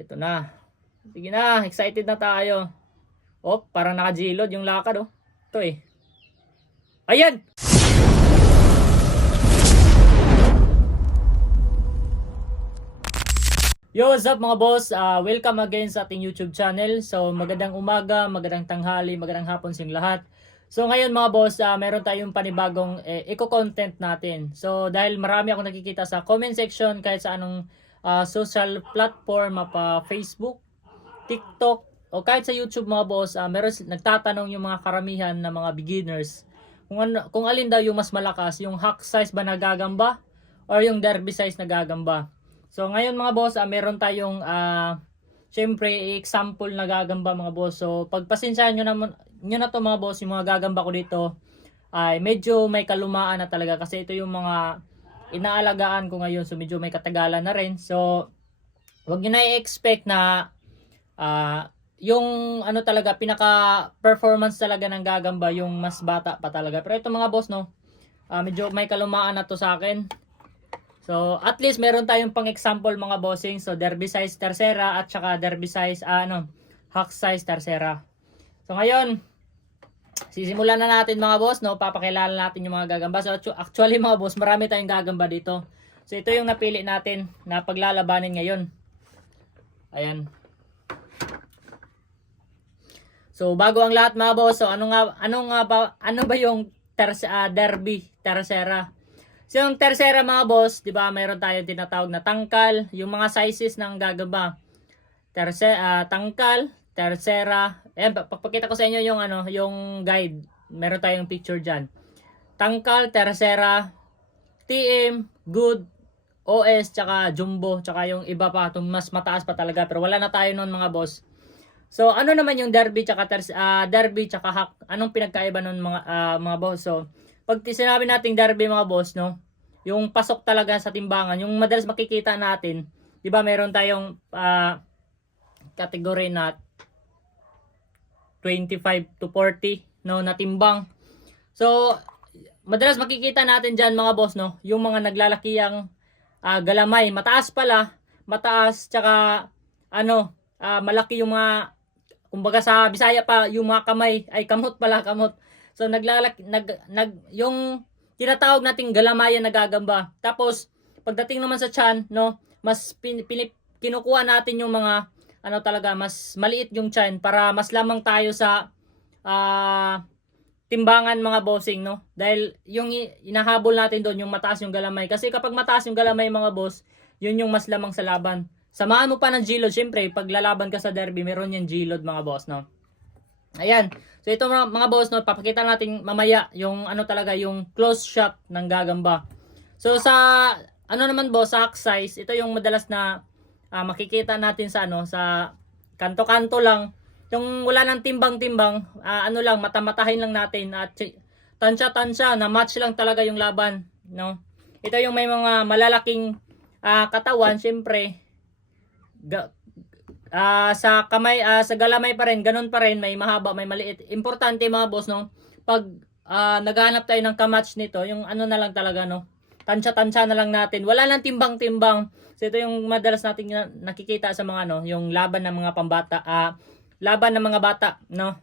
Ito na. Sige na, excited na tayo. Oh, parang nakajilod yung lakad oh. Ito eh. Ayan! Yo, what's up mga boss? Welcome again sa ating YouTube channel. So, magandang umaga, magandang tanghali, magandang hapon sa inyong lahat. So, ngayon mga boss, meron tayong panibagong eco-content natin. So, dahil marami akong nakikita sa comment section kahit sa anong social platform, mapa Facebook, TikTok, o kahit sa YouTube mga boss, meron nagtatanong yung mga karamihan na mga beginners kung alin daw yung mas malakas, yung hack size ba nagagamba or yung derby size nagagamba. So ngayon mga boss, meron tayong syempre example na gagamba mga boss. So pagpasensyahan nyo na to mga boss, yung mga gagamba ko dito ay medyo may kalumaan na talaga kasi ito yung mga inaalagaan ko ngayon. So medyo may katagalan na rin. So wag nyo na i-expect na yung ano talaga pinaka performance talaga ng gagamba yung mas bata pa talaga. Pero ito mga boss no, medyo may kalumaan na to sa akin. So, at least meron tayong pang-example mga bossing. So, derby size tercera at saka derby size, hack size tercera. So, ngayon, sisimulan na natin mga boss, no? Papakilala natin yung mga gagamba. So, actually mga boss, marami tayong gagamba dito. So, ito yung napili natin na paglalabanin ngayon. Ayan. So, bago ang lahat mga boss, so ano ba yung derby tercera? So yung tercera mga boss, 'di ba? Mayroon tayong tinatawag na tangkal, yung mga sizes ng gagamba. Tangkal, tercera. Ayan, papakita ko sa inyo yung yung guide. Meron tayong picture diyan. Tangkal, tercera, TM, good, OS, tsaka jumbo, tsaka yung iba pa, itong mas mataas pa talaga, pero wala na tayo noon mga boss. So ano naman yung derby tsaka hack? Anong pinagkaiba noon mga boss? So pag sinabi nating derby mga boss, no, yung pasok talaga sa timbangan, yung madalas makikita natin, 'di ba? Meron tayong category na 25 to 40, no, na timbang. So, madalas makikita natin diyan mga boss, no, yung mga naglalakiyang galamay, mataas tsaka malaki yung mga, kumbaga sa Bisaya pa, yung mga kamay ay kamot. So yung tinatawag nating galamayan na gagamba. Tapos pagdating naman sa tiyan, no, mas kinukuha natin yung mga talaga mas maliit yung tiyan para mas lamang tayo sa timbangan mga bossing, no. Dahil yung inahabol natin doon yung mataas yung galamay. Kasi kapag mataas yung galamay mga boss, yun yung mas lamang sa laban. Samahan mo pa ng G-load, syempre pag lalaban ka sa derby, meron yung G-load mga boss, no. Ayan. So ito mga boss, no, papakita natin mamaya yung talaga yung close shot ng gagamba. So sa naman boss, sa hack size, ito yung madalas na makikita natin sa sa kanto-kanto lang. Yung wala nang timbang-timbang, lang mata-matahin lang natin at tansya-tansya na match lang talaga yung laban, no. Ito yung may mga malalaking katawan, syempre sa kamay, sa galamay pa rin, ganun pa rin, may mahaba, may maliit. Importante mga boss, no, pag naghahanap tayo ng kamatch nito, yung na lang talaga, no, tansya-tansya na lang natin, wala nang timbang-timbang. So ito yung madalas natin nakikita sa mga yung laban ng mga pambata, laban ng mga bata, no.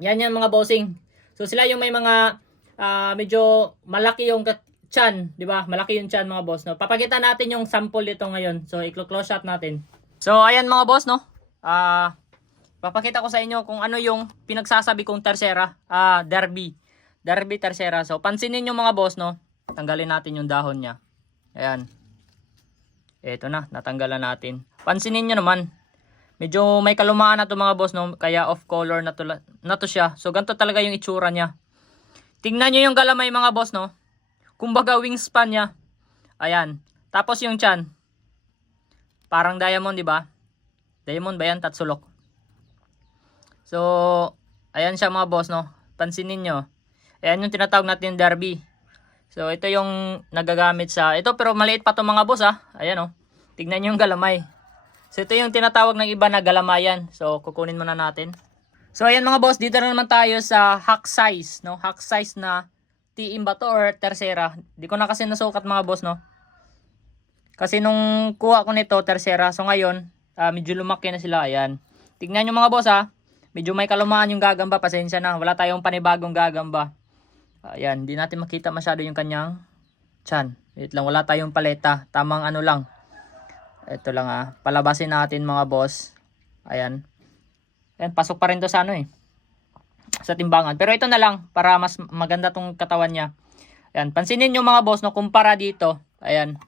Yan mga bossing. So sila yung may mga medyo malaki yung tiyan, di ba? Malaki yung tiyan mga boss, no. Papakita natin yung sample dito ngayon. So i-close shot natin. So ayan mga boss, no. Papakita ko sa inyo kung ano yung pinagsasabi kong tercera, derby tercera. So pansinin niyo mga boss, no. Tanggalin natin yung dahon niya. Ayan. Ito na, natanggalan natin. Pansinin niyo naman. Medyo may kalumaan na to mga boss, no. Kaya off color na to siya. So ganito talaga yung itsura niya. Tingnan niyo yung galamay mga boss, no. Kumbaga wingspan niya. Ayan. Tapos yung tiyan. Parang diamond, di ba? Diamond ba yan? Tatsulok. So, ayan siya mga boss, no. Pansinin nyo. Ayan yung tinatawag natin derby. So, ito yung nagagamit sa ito, pero maliit pa to mga boss, Ayan, tignan nyo yung galamay. So, ito yung tinatawag ng iba na galamayan. So, kukunin muna natin. So, ayan mga boss, dito na naman tayo sa hack size, no. Hack size na TM ba to or tercera. Di ko na kasi nasukat mga boss, no. Kasi nung kuha ko nito tercera, so ngayon Medyo lumaki na sila. Ayan. Tignan nyo mga boss ha. Medyo may kalumaan yung gagamba. Pasensya na. Wala tayong panibagong gagamba. Ayan. Hindi natin makita masyado yung kanyang tiyan. Wait lang. Wala tayong paleta. Tamang ano lang. Ito lang palabasin natin mga boss. Ayan. Ayan. Pasok pa rin to sa ano sa timbangan. Pero ito na lang. Para mas maganda tong katawan niya. Ayan. Pansinin nyo mga boss. No, kumpara dito. Ayan.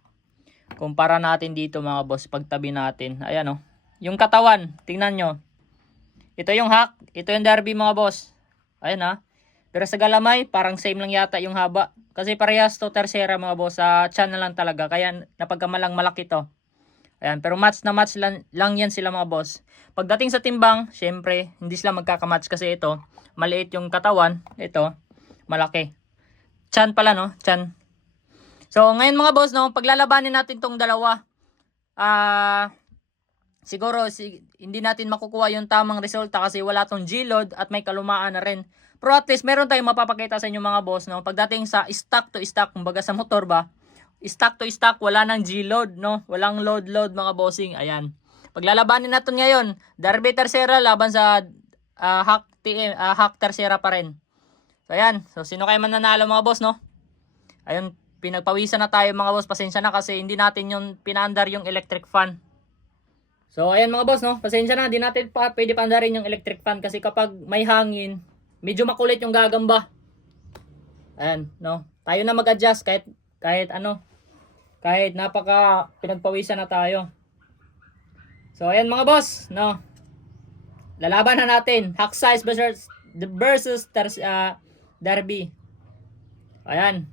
Kumpara natin dito mga boss, pagtabi natin. Ayan yung katawan, tingnan nyo. Ito yung hack, ito yung Derby mga boss. Ayan Pero sa galamay, parang same lang yata yung haba. Kasi parehas to tercera mga boss, sa chan na lang talaga. Kaya napagkamalang malaki to. Ayan, pero match na match lang yan sila mga boss. Pagdating sa timbang, syempre, hindi sila magkakamatch kasi ito, maliit yung katawan. Ito, malaki. Chan pala chan. So, ngayon mga boss, paglalabanin natin tong dalawa, siguro, hindi natin makukuha yung tamang resulta kasi wala tong G-load at may kalumaan na rin. Pero at least, meron tayong mapapakita sa inyo mga boss, pagdating sa stock to stock, kumbaga sa motor ba, stock to stock, wala nang G-load, walang load mga bossing, Paglalabanin natin ngayon, Derby Tercera laban sa Hack Tercera pa rin. So, ayan. So, sino kayo mananalo mga boss, Ayun. Pinagpawisan na tayo mga boss, pasensya na kasi hindi natin yung pinandar yung electric fan. So ayan mga boss pasensya na, hindi natin pwede pandarin yung electric fan kasi kapag may hangin, medyo makulit yung gagamba. Ayan tayo na mag-adjust kahit napaka pinagpawisan na tayo. So ayan mga boss, lalaban na natin Hack Size versus Derby. Ayan.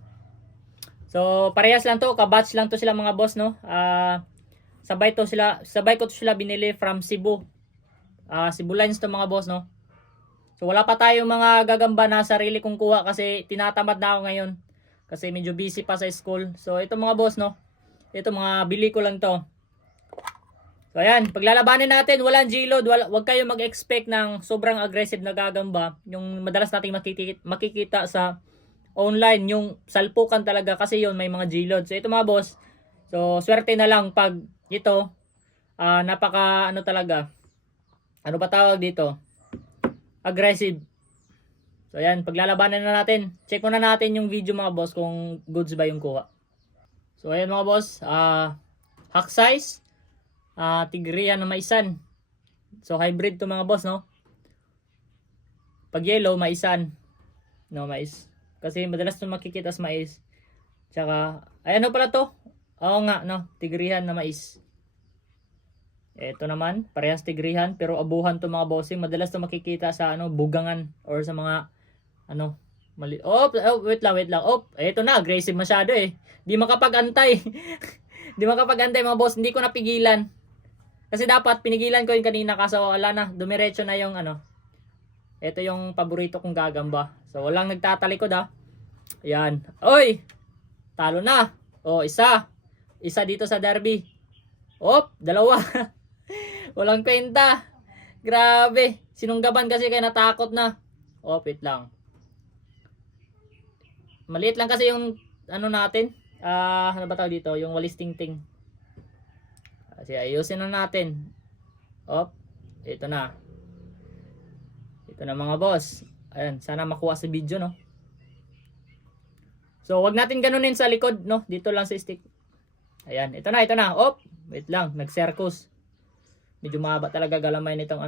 So, parehas lang to, kabatch lang to sila mga boss, sabay ko to sila binili from Cebu. Cebu Lines to mga boss, So, wala pa tayong mga gagamba na sarili kong kuha kasi tinatamad na ako ngayon. Kasi medyo busy pa sa school. So, ito mga boss, Ito mga bili ko lang to. So, ayan, paglalabanin natin, walang G-load, wag kayo mag-expect ng sobrang aggressive na gagamba. Yung madalas nating makikita sa online, yung salpukan talaga kasi yun may mga G-load. So ito mga boss, so swerte na lang pag ito napaka talaga, ano ba tawag dito, aggressive. So ayan, paglalabanan na natin, check muna natin yung video mga boss kung goods ba yung kuha. So ayan mga boss, Hack Size Tigrihan na maisan. So hybrid to mga boss, pag yellow maisan, mais. Kasi madalas ito makikita sa mais. Tsaka, ay ano pala to? Oo nga, tigrihan na mais. Ito naman, parehas tigrihan, pero abuhan to mga bossing. Madalas ito makikita sa bugangan or sa mga, mali. Wait lang. Ito na, aggressive masyado eh. Di makapag-antay. Di makapag-antay mga boss, hindi ko napigilan. Kasi dapat, pinigilan ko yung kanina kaso wala na, dumiretso na yung Ito yung paborito kong gagamba. So, walang nagtatalikod Ayan. Oy! Talo na. Isa. Isa dito sa Derby. Dalawa. Walang kwenta. Grabe. Sinunggaban kasi kaya natakot na. Wait lang. Maliit lang kasi yung natin. Ano ba tawag dito? Yung walis ting-ting. Kasi ayusin na natin. Ito na. Ito na mga boss. Ayan, sana makuha sa video, So, wag natin ganunin sa likod, Dito lang sa stick. Ayan, ito na. Wait lang, nag-circus. Medyo mahaba talaga galamay nitong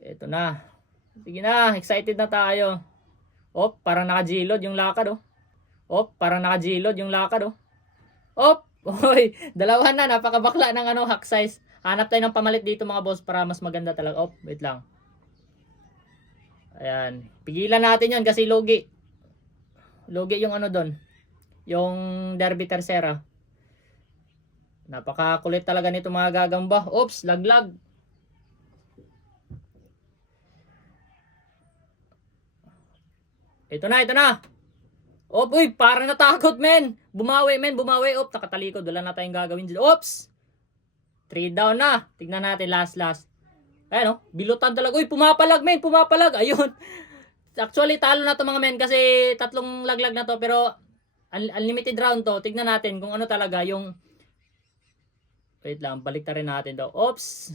Ito na. Sige na, excited na tayo. Parang naka-G-load yung lakad, parang naka-G-load yung lakad, Hoy, dalawa na, napakabakla ng Hack Size. Hanap tayo ng pamalit dito mga boss para mas maganda talaga. Wait lang. Ayan. Pigilan natin yan kasi logi. Logi yung doon. Yung Derby Tercera. Napakakulit talaga nito mga gagamba. Laglag. Ito na. Uy, parang natakot men. Bumawi. Nakatalikod. Wala na tayong gagawin dito. 3 down na. Tignan natin last. Ayan bilutan talaga. Uy, pumapalag. Ayun. Actually, talo na to mga men kasi 3 laglag na to. Pero unlimited round to. Tignan natin kung talaga yung Wait lang, balik rin natin daw. Oops.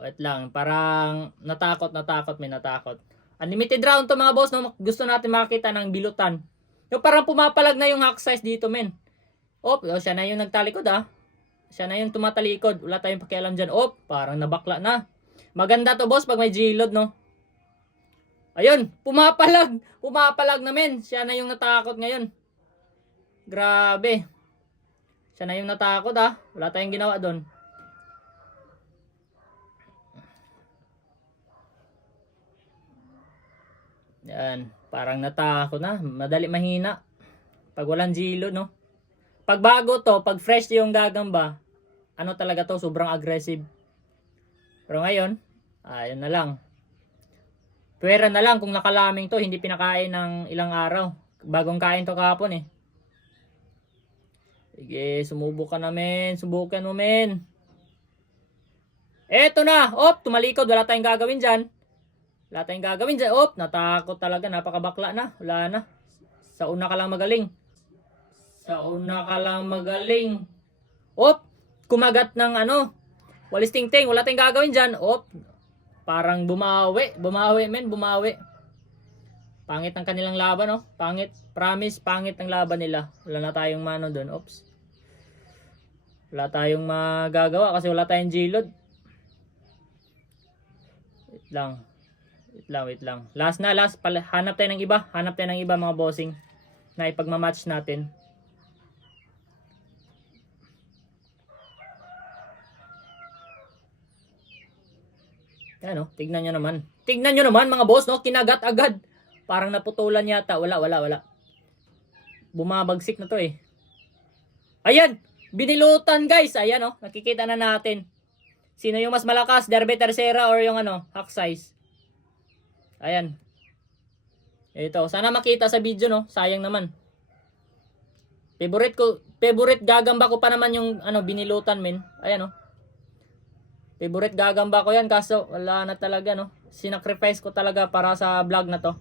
Wait lang, parang natakot, may natakot. Unlimited round to mga boss, no? Gusto natin makita ng bilutan. Yung parang pumapalag na yung hack size dito, men. Oh, siya na yung nagtalikod, ah. Siya na yung tumatalikod. Wala tayong pakialam dyan. Oh, parang nabakla na. Maganda to, boss, pag may G-load, no? Ayun, pumapalag. Pumapalag na, men. Siya na yung natakot ngayon. Grabe. Siya na yung natakot, ah. Wala tayong ginawa doon. Yan, parang natakot na. Madali mahina. Pag walang G-load, no? Pag bago to, pag fresh yung gagamba, ano talaga to, sobrang aggressive. Pero ngayon, ayun na lang. Pwera na lang kung nakalaming to, hindi pinakain ng ilang araw. Bagong kain to kahapon eh. Sige, sumubukan namin. Subukan mo, men. Eto na. Op, tumalikod. Wala tayong gagawin dyan. Wala tayong gagawin dyan. Op, natakot talaga. Napakabakla na. Wala na. Sa una ka lang magaling. Sa una ka lang magaling. Op, kumagat ng ano. Walis ting-ting. Wala tayong gagawin dyan. Op, parang bumawi. Bumawi, men. Bumawi. Pangit ang kanilang laban, no? Pangit. Promise, pangit ang laban nila. Wala na tayong mano doon. Oops. Wala tayong magagawa kasi wala tayong G-load. Wait lang. Wait lang. Last na, last. Hanap tayo ng iba. Hanap tayo ng iba, mga bossing. Na ipagmamatch natin. Yan, no? Tignan nyo naman. Tignan nyo naman, mga boss, no? Kinagat agad. Parang naputulan yata. Wala. Bumabagsik na to eh. Ayan! Binilutan, guys. Ayan, oh. Nakikita na natin. Sino yung mas malakas? Derby Tercera or yung ano? Hack size. Ayan. Ito. Sana makita sa video, no? Sayang naman. Favorite gagamba ko pa naman yung ano, binilutan, men. Ayan, oh. Favorite gagamba ko yan. Kaso, wala na talaga, no? Sinacrifice ko talaga para sa vlog na to.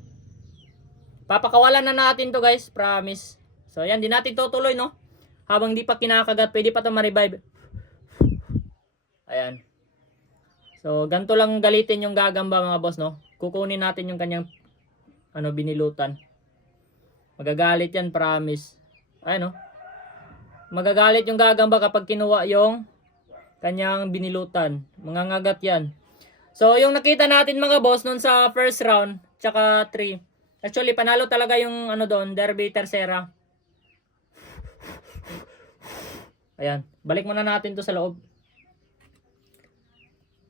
Papakawalan na natin to, guys. Promise. So, ayan. Di natin tutuloy, no? Habang di pa kinakagat, pwede pa ito ma-revive. Ayan. So, ganito lang galitin yung gagamba, mga boss, no? Kukunin natin yung kanyang ano, binilutan. Magagalit yan, promise. Ayan, no? Magagalit yung gagamba kapag kinuha yung kanyang binilutan. Mangangagat yan. So, yung nakita natin, mga boss, nun sa first round, tsaka 3. Actually, panalo talaga yung ano doon, Derby Tercera. Ayan. Balik muna natin to sa loob.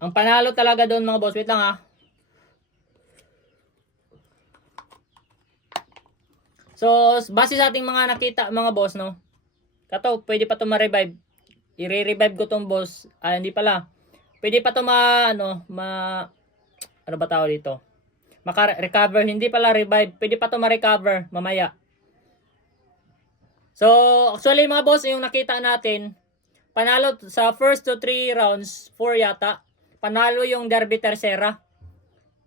Ang panalo talaga doon, mga boss. Wait lang, ha. So, base sa ating mga nakita, mga boss, no. Kato, pwede pa to ma-revive. I-revive ko tong boss. Hindi pala. Pwede pa to ano ba tawag dito? Maka-recover. Hindi pala revive. Pwede pa to ma-recover mamaya. So, actually mga boss, yung nakita natin, panalo sa first to 3 rounds, 4 yata, panalo yung Derby Tercera.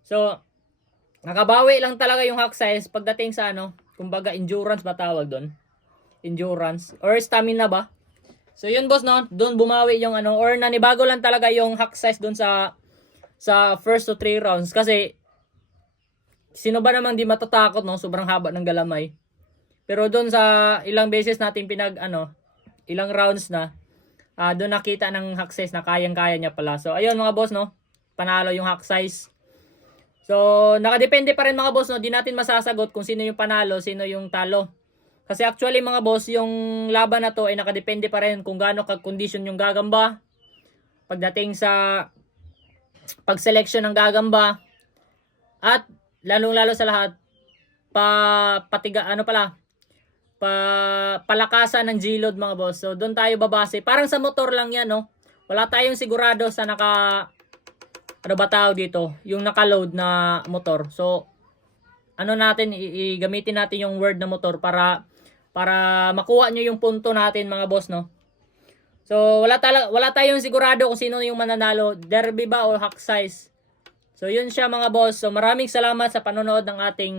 So, nakabawi lang talaga yung hack size pagdating sa ano, kumbaga endurance ba tawag doon? Endurance or stamina ba? So, yun boss, no, doon bumawi yung ano, or nanibago lang talaga yung hack size doon sa first to 3 rounds kasi sino ba namang di matatakot, no? Sobrang haba ng galamay. Pero doon sa ilang beses natin ilang rounds na, doon nakita ng hack size na kayang-kaya niya pala. So, ayun mga boss, no? Panalo yung hack size. So, nakadepende pa rin mga boss, no? Di natin masasagot kung sino yung panalo, sino yung talo. Kasi actually mga boss, yung laban na to ay nakadepende pa rin kung gaano kag-condition yung gagamba. Pagdating sa pag-selection ng gagamba. At lalong-lalo sa lahat, palakasan ng G-load, mga boss. So, doon tayo babase. Parang sa motor lang yan, no? Wala tayong sigurado sa ano ba tawag dito? Yung naka-load na motor. So, ano natin, gamitin natin yung word na motor para makuha nyo yung punto natin, mga boss, no? So, wala tayong sigurado kung sino yung mananalo. Derby ba o hack size? So, yun siya, mga boss. So, maraming salamat sa panonood ng ating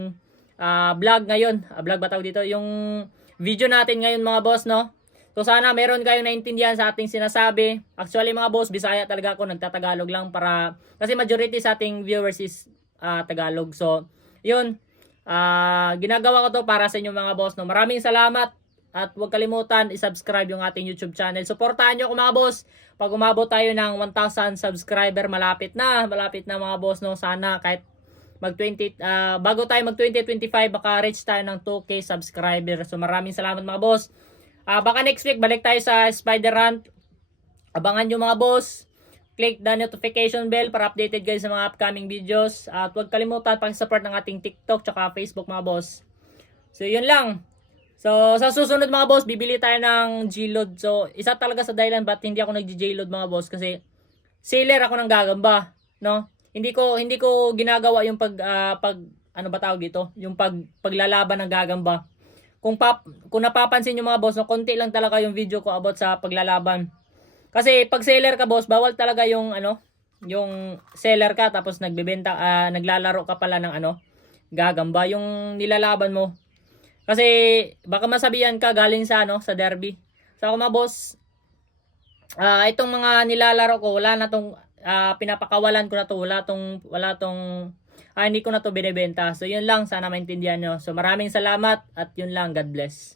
vlog ngayon. Vlog ba tawag dito? Yung video natin ngayon, mga boss, no? So sana meron kayong naintindihan sa ating sinasabi. Actually mga boss, Bisaya talaga ako, nagtatagalog lang para kasi majority sa ating viewers is Tagalog. So, yun. Ginagawa ko to para sa inyo mga boss. No? Maraming salamat at huwag kalimutan i-subscribe yung ating YouTube channel. Suportahan nyo ako mga boss. Pag umabot tayo ng 1,000 subscriber, malapit na mga boss. No? Sana kahit bago tayo mag 2025 baka reach tayo ng 2K subscriber. So maraming salamat mga boss. Baka next week balik tayo sa Spider Hunt. Abangan nyo mga boss. Click the notification bell para updated kayo sa mga upcoming videos. At huwag kalimutan pag-support ng ating TikTok tsaka Facebook mga boss. So yun lang. So sa susunod mga boss, bibili tayo ng G-Load. So isa talaga sa dahilan ba't hindi ako nag-J-Load mga boss kasi seller ako ng gagamba, no? Hindi ko ginagawa yung ano ba tawag dito? Yung paglalaban ng gagamba. Kung napapansin niyo mga boss, no, konti lang talaga yung video ko about sa paglalaban. Kasi pag seller ka boss, bawal talaga yung yung seller ka tapos naglalaro ka pala ng gagamba yung nilalaban mo. Kasi baka masabihan ka galing sa sa derby. So ako mga boss, itong mga nilalaro ko wala na tong pinapakawalan ko na to, wala tong hindi ko na to binebenta. So yun lang, sana maintindihan nyo. So maraming salamat at yun lang, God bless.